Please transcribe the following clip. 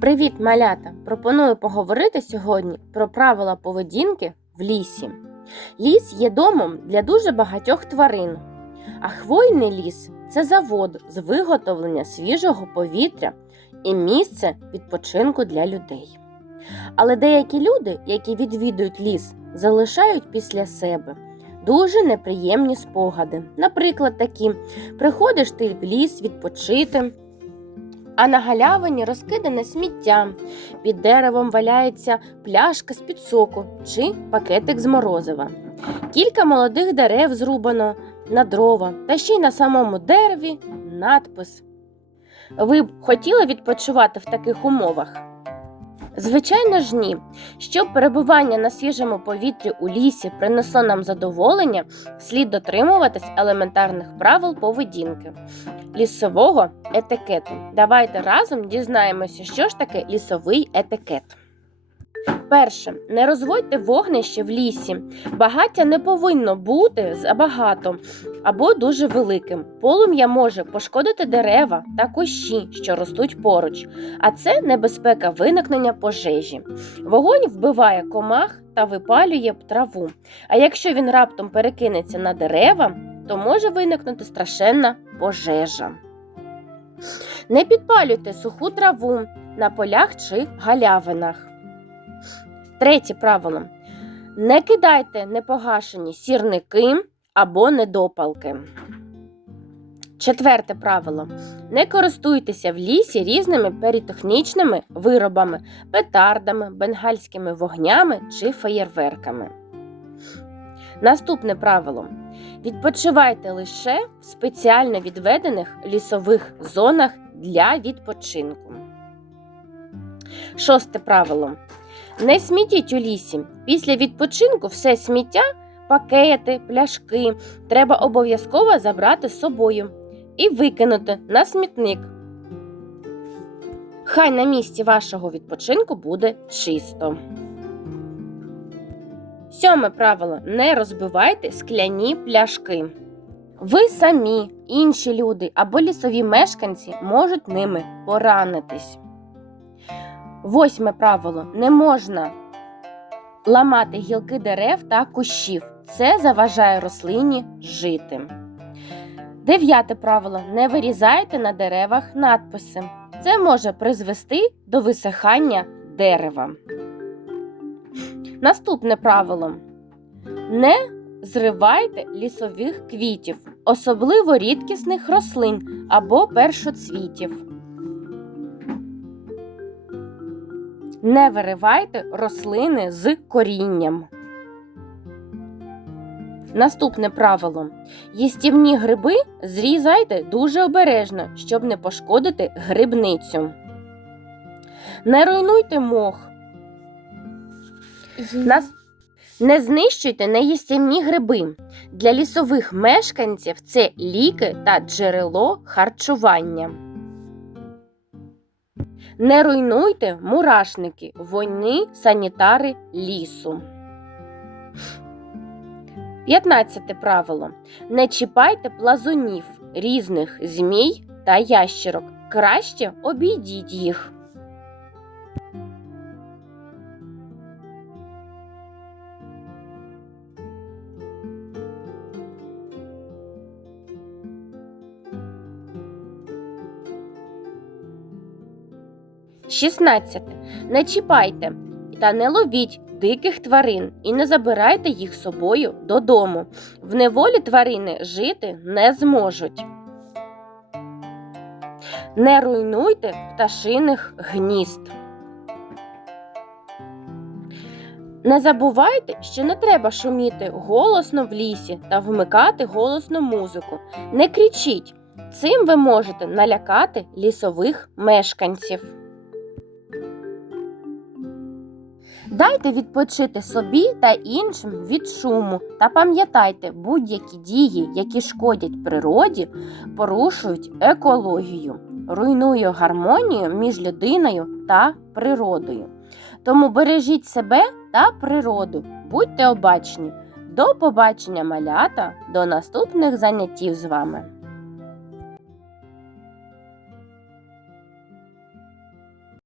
Привіт, малята! Пропоную поговорити сьогодні про правила поведінки в лісі. Ліс є домом для дуже багатьох тварин, а хвойний ліс це завод з виготовлення свіжого повітря і місце відпочинку для людей. Але деякі люди, які відвідують ліс, залишають після себе дуже неприємні спогади. Наприклад, такі: приходиш ти в ліс відпочити. А на галявині розкидане сміття. Під деревом валяється пляшка з-під соку чи пакетик з морозива. Кілька молодих дерев зрубано на дрова, та ще й на самому дереві надпис. Ви б хотіли відпочивати в таких умовах? Звичайно ж ні. Щоб перебування на свіжому повітрі у лісі принесло нам задоволення, слід дотримуватись елементарних правил поведінки лісового етикету. Давайте разом дізнаємося, що ж таке лісовий етикет. Перше, не розводьте вогнище в лісі. Багаття не повинно бути забагато або дуже великим. Полум'я може пошкодити дерева та кущі, що ростуть поруч, а це небезпека виникнення пожежі. Вогонь вбиває комах та випалює траву. А якщо він раптом перекинеться на дерева, то може виникнути страшенна пожежа. Не підпалюйте суху траву на полях чи галявинах. Третє правило. Не кидайте непогашені сірники або недопалки. Четверте правило. Не користуйтеся в лісі різними піротехнічними виробами, петардами, бенгальськими вогнями чи феєрверками. Наступне правило. Відпочивайте лише в спеціально відведених лісових зонах для відпочинку. Шосте правило. Не смітіть у лісі. Після відпочинку все сміття, пакети, пляшки треба обов'язково забрати з собою і викинути на смітник. Хай на місці вашого відпочинку буде чисто. Сьоме правило: не розбивайте скляні пляшки. Ви самі, інші люди або лісові мешканці можуть ними поранитись. Восьме правило: не можна ламати гілки дерев та кущів. Це заважає рослині жити. Дев'яте правило: не вирізайте на деревах надписи. Це може призвести до висихання дерева. Наступне правило: не зривайте лісових квітів, особливо рідкісних рослин або першоцвітів. Не виривайте рослини з корінням. Наступне правило: їстівні гриби зрізайте дуже обережно, щоб не пошкодити грибницю. Не руйнуйте мох. Нас... Не знищуйте неїстівні гриби. Для лісових мешканців це ліки та джерело харчування. Не руйнуйте мурашники, вони санітари лісу. 15 правило. Не чіпайте плазунів, різних змій та ящерок. Краще обійдіть їх. Шістнадцяте. Не чіпайте та не ловіть диких тварин і не забирайте їх собою додому. В неволі тварини жити не зможуть. Не руйнуйте пташиних гнізд. Не забувайте, що не треба шуміти голосно в лісі та вмикати голосну музику. Не кричіть. Цим ви можете налякати лісових мешканців. Дайте відпочити собі та іншим від шуму та пам'ятайте, будь-які дії, які шкодять природі, порушують екологію, руйнують гармонію між людиною та природою. Тому бережіть себе та природу, будьте обачні. До побачення малята, до наступних заняттів з вами!